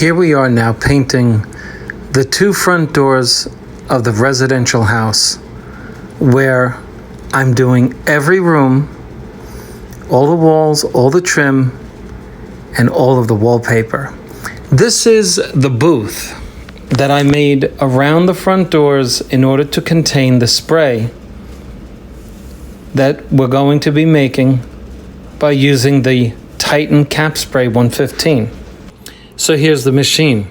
Here we are now painting the two front doors of the residential house, where I'm doing every room, all the walls, all the trim, and all of the wallpaper. This is the booth that I made around the front doors in order to contain the spray that we're going to be making by using the Titan Cap Spray 115. So here's the machine.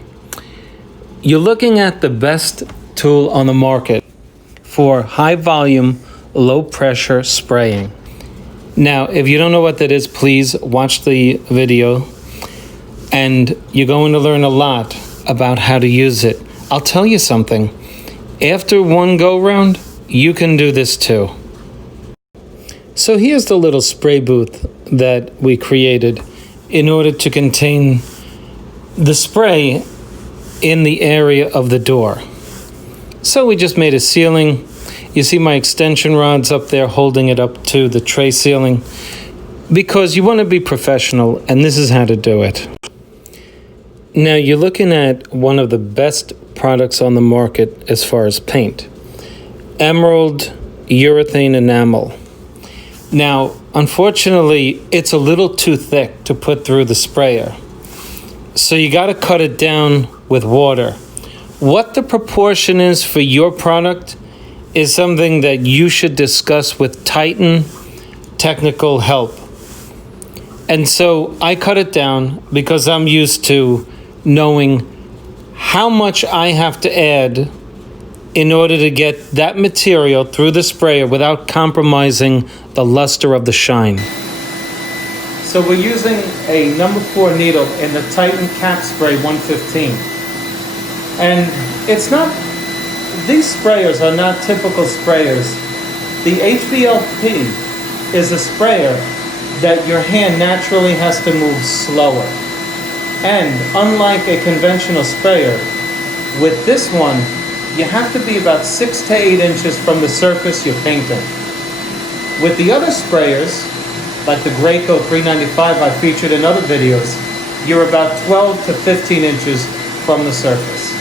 You're looking at the best tool on the market for high volume, low pressure spraying. Now, if you don't know what that is, please watch the video and you're going to learn a lot about how to use it. I'll tell you something. After one go round, you can do this too. So here's the little spray booth that we created in order to contain the spray in the area of the door. So we just made a ceiling. You see my extension rods up there holding it up to the tray ceiling, because you want to be professional, and this is how to do it. Now you're looking at one of the best products on the market as far as paint. Emerald urethane enamel. Now, unfortunately, it's a little too thick to put through the sprayer. So you got to cut it down with water. What the proportion is for your product is something that you should discuss with Titan technical help. And so I cut it down because I'm used to knowing how much I have to add in order to get that material through the sprayer without compromising the luster of the shine. So we're using a number 4 needle in the Titan Cap Spray 115. And it's not, these sprayers are not typical sprayers. The HVLP is a sprayer that your hand naturally has to move slower. And unlike a conventional sprayer, with this one, you have to be about 6 to 8 inches from the surface you're painting. With the other sprayers, like the Graco 395 I featured in other videos, you're about 12 to 15 inches from the surface.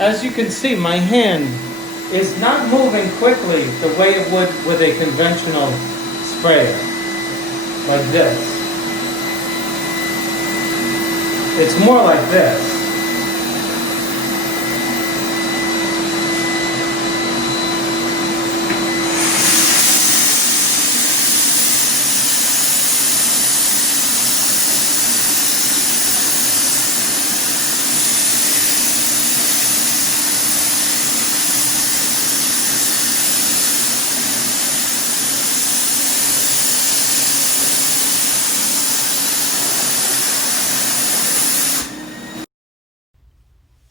As you can see, my hand is not moving quickly the way it would with a conventional sprayer, like this. It's more like this.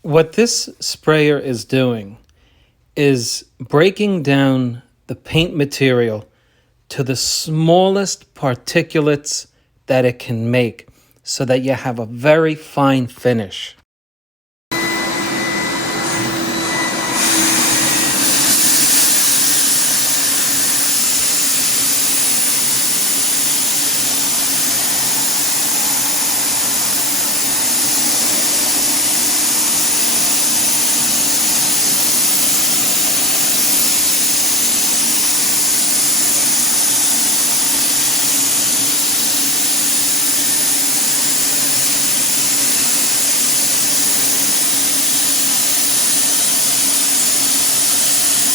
What this sprayer is doing is breaking down the paint material to the smallest particulates that it can make so that you have a very fine finish.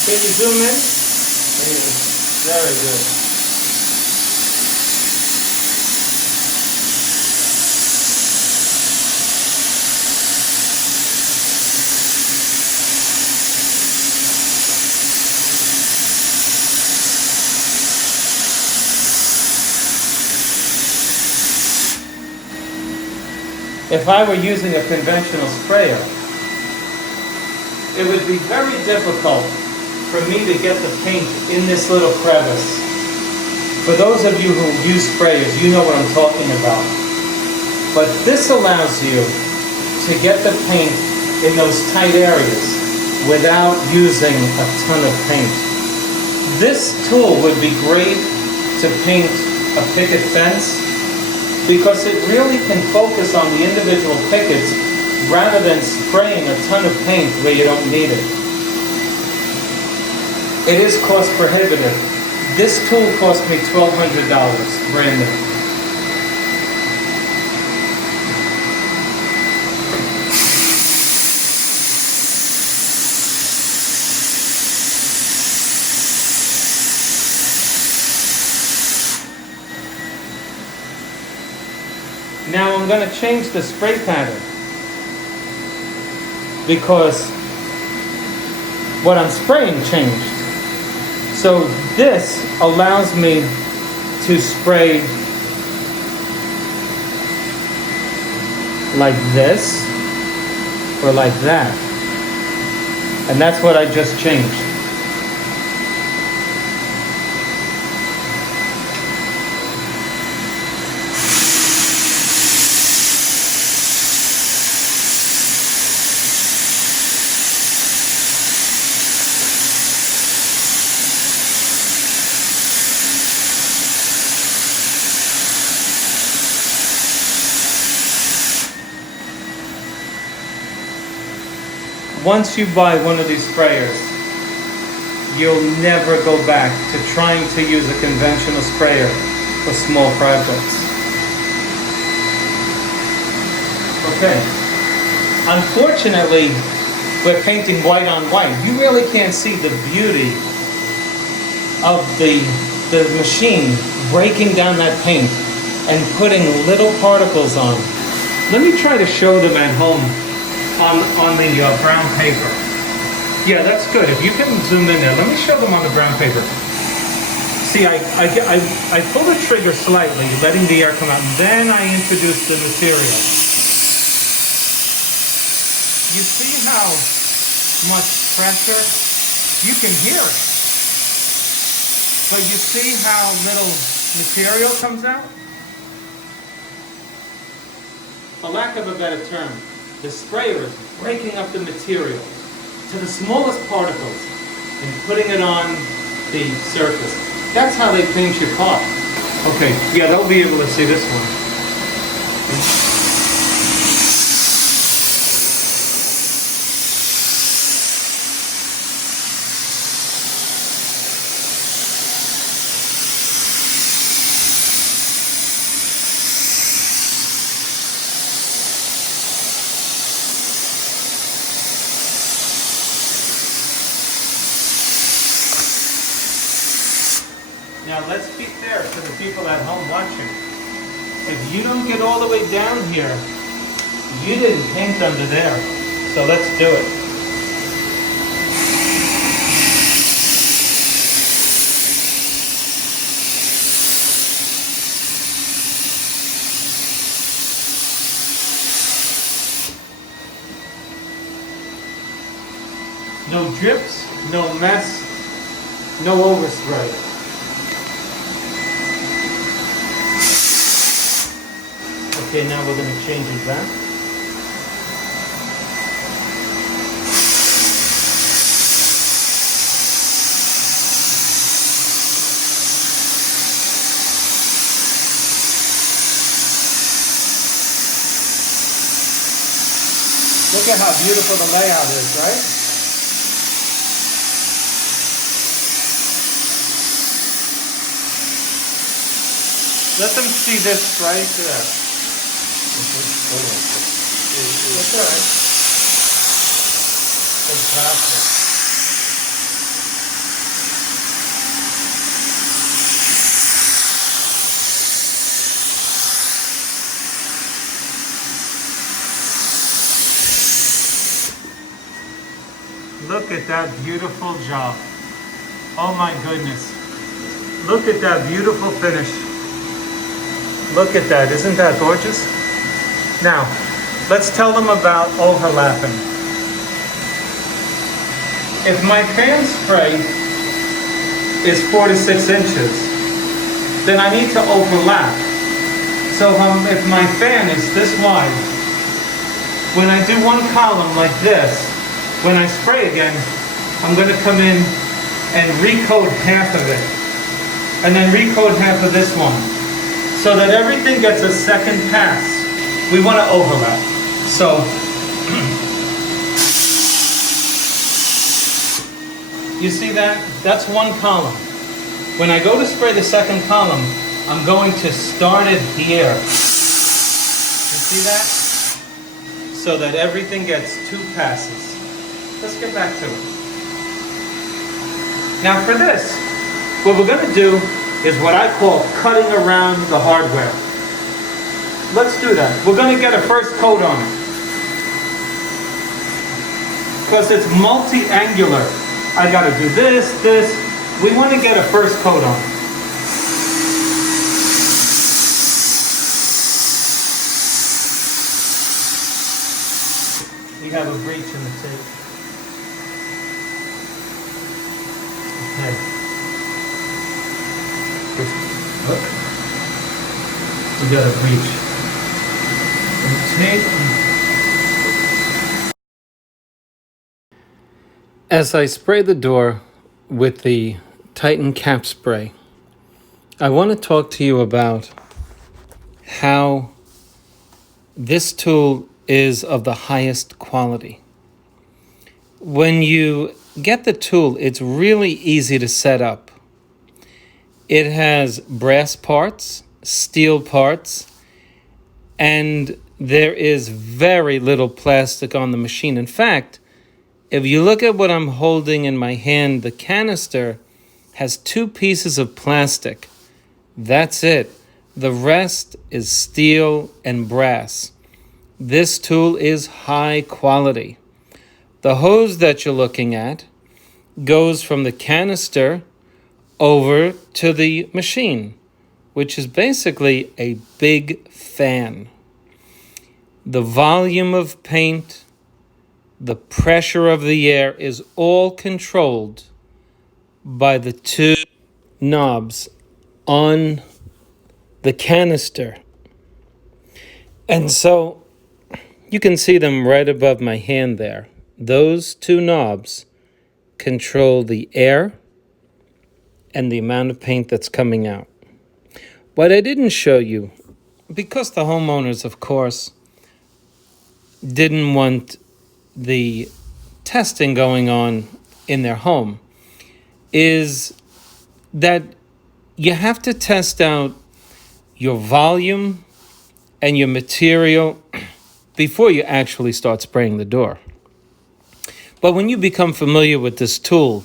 Can you zoom in? Very good. if I were using a conventional sprayer, it would be very difficult for me to get the paint in this little crevice. For those of you who use sprayers, you know what I'm talking about. But this allows you to get the paint in those tight areas without using a ton of paint. This tool would be great to paint a picket fence because it really can focus on the individual pickets rather than spraying a ton of paint where you don't need it. It is cost prohibitive. This tool cost me $1,200, brand new. Now I'm going to change the spray pattern because what I'm spraying changed. So this allows me to spray like this or like that. And that's what I just changed. Once you buy one of these sprayers, you'll never go back to trying to use a conventional sprayer for small projects. Okay. Unfortunately, we're painting white on white. You really can't see the beauty of the machine breaking down that paint and putting little particles on. Let me try to show them at home on the brown paper. Yeah, that's good. If you can zoom in there, let me show them on the brown paper. See, I pull the trigger slightly, letting the air come out, and then I introduce the material. You see how much pressure? You can hear it. But you see how little material comes out? For lack of a better term, the sprayer is breaking up the material to the smallest particles and putting it on the surface. That's how they paint your car. Okay, yeah, they'll be able to see this one. Now let's be fair to the people at home watching. If you don't get all the way down here, you didn't paint under there. So let's do it. No drips, no mess, no overspray. Okay, now we're going to change it back. Look at how beautiful the layout is, right? Let them see this right there. That's all right. Fantastic. Look at that beautiful job. Oh my goodness. Look at that beautiful finish. Look at that. Isn't that gorgeous? Now, Let's tell them about overlapping. If my fan spray is 4 to 6 inches, then I need to overlap. So if my fan is this wide, when I do one column like this, when I spray again, I'm going to come in and recoat half of it, and then recoat half of this one, so that everything gets a second pass. We want to overlap. So, you see that? That's one column. When I go to spray the second column, I'm going to start it here. You see that? So that everything gets 2 passes. Let's get back to it. Now for this, what we're going to do is what I call cutting around the hardware. Let's do that. We're going to get a first coat on it. Because it's multi-angular. I got to do this. We want to get a first coat on it. We have a breach in the tape. Okay. Look. We got a breach in the tape. As I spray the door with the Titan cap spray, I want to talk to you about how this tool is of the highest quality. When you get the tool, it's really easy to set up. It has brass parts, steel parts, and there is very little plastic on the machine. In fact, if you look at what I'm holding in my hand, the canister has 2 pieces of plastic. That's it. The rest is steel and brass. This tool is high quality. The hose that you're looking at goes from the canister over to the machine, which is basically a big fan. The volume of paint, the pressure of the air is all controlled by the 2 knobs on the canister. And so you can see them right above my hand there. Those 2 knobs control the air and the amount of paint that's coming out. What I didn't show you, because the homeowners, of course, didn't want the testing going on in their home, is that you have to test out your volume and your material before you actually start spraying the door. But when you become familiar with this tool,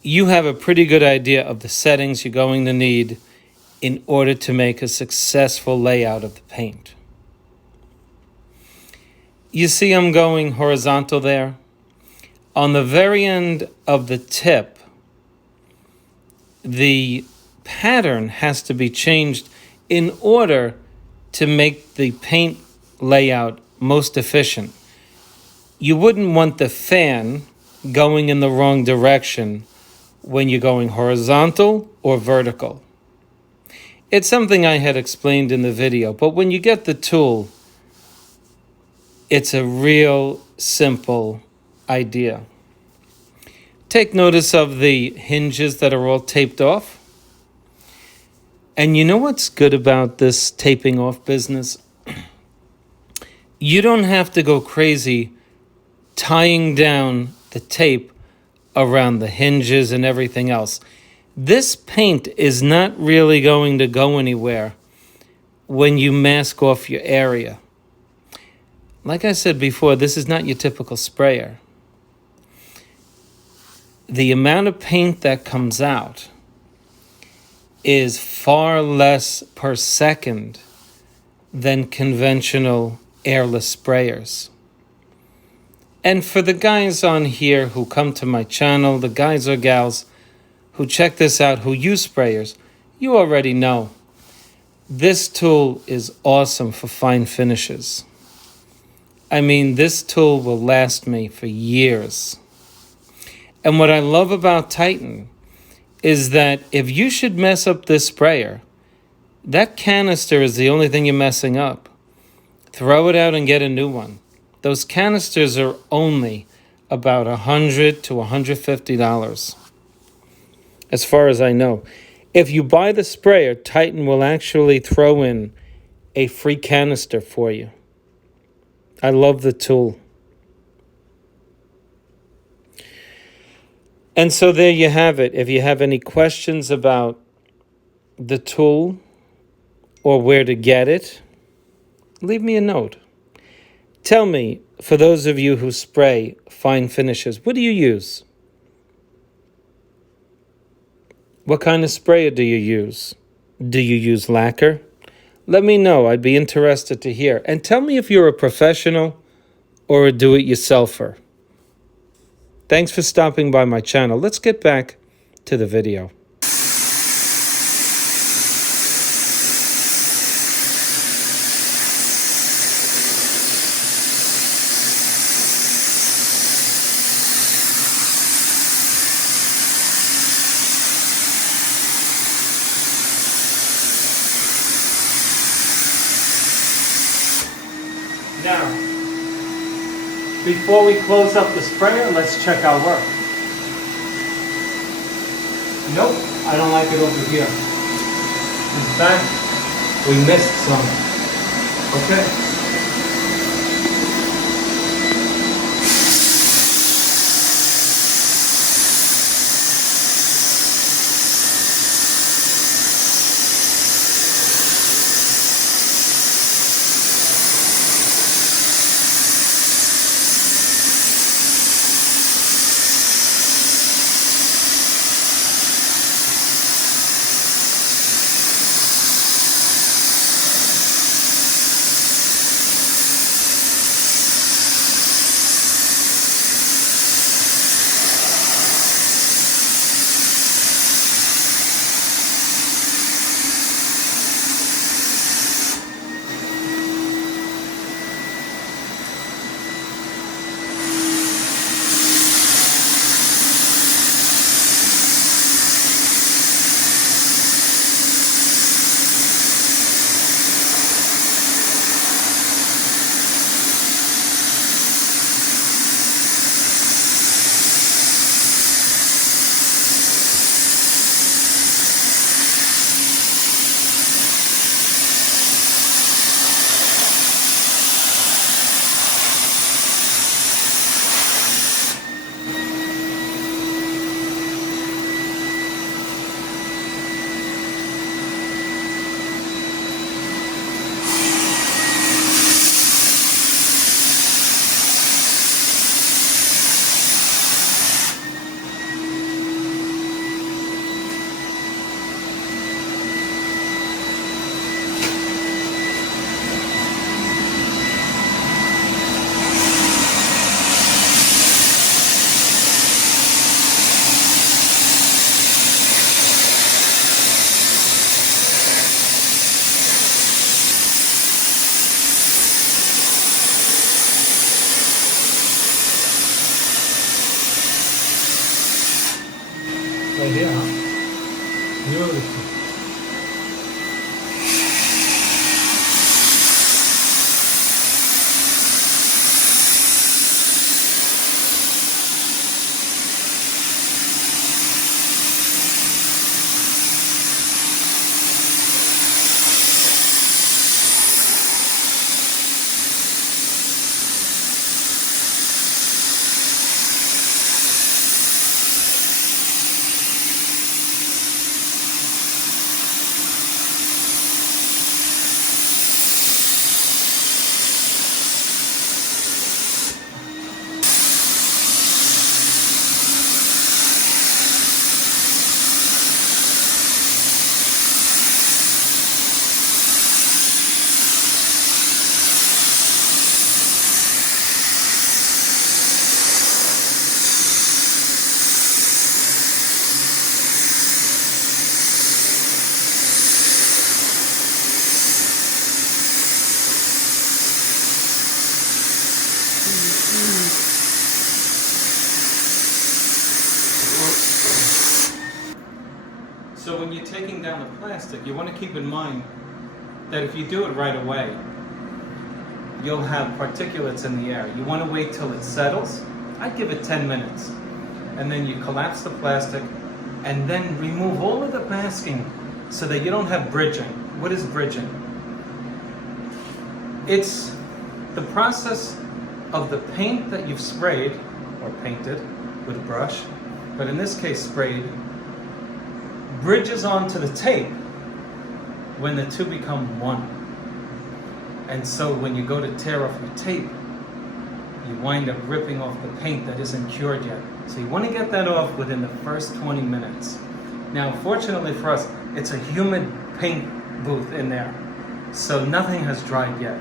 you have a pretty good idea of the settings you're going to need in order to make a successful layout of the paint. You see I'm going horizontal there. On the very end of the tip, the pattern has to be changed in order to make the paint layout most efficient. You wouldn't want the fan going in the wrong direction when you're going horizontal or vertical. It's something I had explained in the video, but when you get the tool, it's a real simple idea. Take notice of the hinges that are all taped off. And you know what's good about this taping off business? You don't have to go crazy tying down the tape around the hinges and everything else. This paint is not really going to go anywhere when you mask off your area. Like I said before, this is not your typical sprayer. The amount of paint that comes out is far less per second than conventional airless sprayers. And for the guys on here who come to my channel, the guys or gals who check this out, who use sprayers, you already know this tool is awesome for fine finishes. I mean, this tool will last me for years. And what I love about Titan is that if you should mess up this sprayer, that canister is the only thing you're messing up. Throw it out and get a new one. Those canisters are only about $100 to $150, as far as I know. If you buy the sprayer, Titan will actually throw in a free canister for you. I love the tool. And so there you have it. If you have any questions about the tool or where to get it, leave me a note. Tell me, for those of you who spray fine finishes, what do you use? What kind of sprayer do you use? Do you use lacquer? Let me know. I'd be interested to hear. And tell me if you're a professional or a do-it-yourselfer. Thanks for stopping by my channel. Let's get back to the video. Now, before we close up the sprayer, let's check our work. Nope, I don't like it over here. In fact, we missed some. Okay. Right here, huh? Beautiful. So when you're taking down the plastic, you want to keep in mind that if you do it right away, you'll have particulates in the air. You want to wait till it settles. I'd give it 10 minutes. And then you collapse the plastic and then remove all of the masking so that you don't have bridging. What is bridging? It's the process of the paint that you've sprayed or painted with a brush, but in this case sprayed, bridges onto the tape when the two become one. And so when you go to tear off your tape, you wind up ripping off the paint that isn't cured yet. So you want to get that off within the first 20 minutes. Now, fortunately for us, it's a humid paint booth in there, so nothing has dried yet.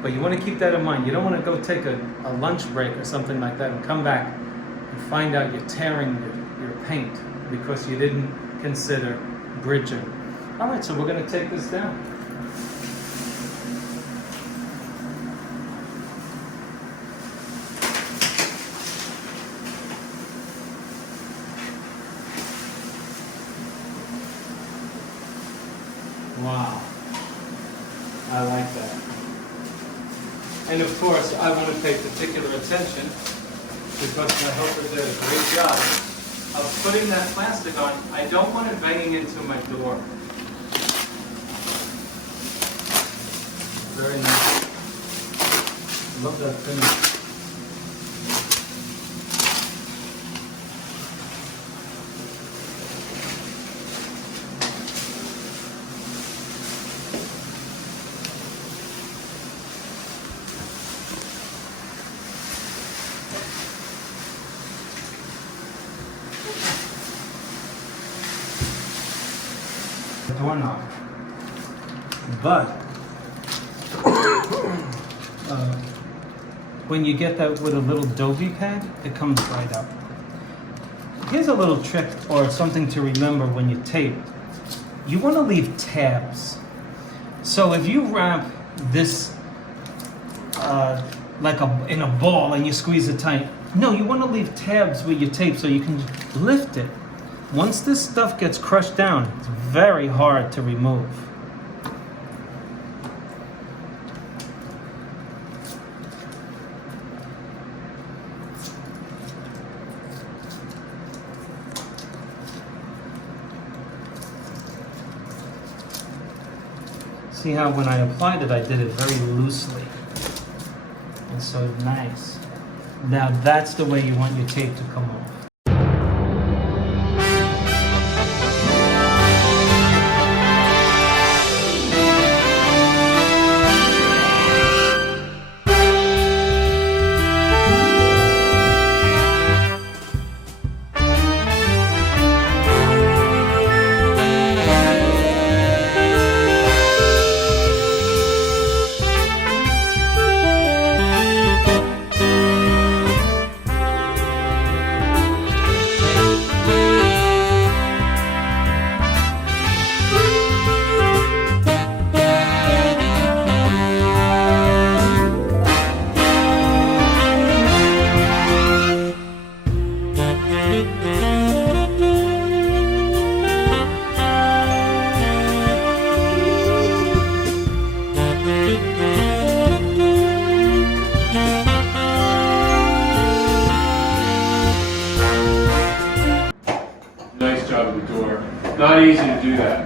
But you want to keep that in mind. You don't want to go take a lunch break or something like that and come back and find out you're tearing your paint because you didn't consider bridging. All right, so we're going to take this down. Wow, I like that. And of course, I want to pay particular attention because the helper did a great job of putting that plastic on. I don't want it banging into my door. Very nice. Love that finish. Doorknob, but when you get that with a little Dovey pad, it comes right up. Here's a little trick or something to remember when you tape. You want to leave tabs. So if you wrap this like in a ball and you squeeze it tight, no, you want to leave tabs with your tape so you can lift it. Once this stuff gets crushed down, it's very hard to remove. See how when I applied it, I did it very loosely. And so nice. Now that's the way you want your tape to come off. Nice job with the door. Not easy to do that.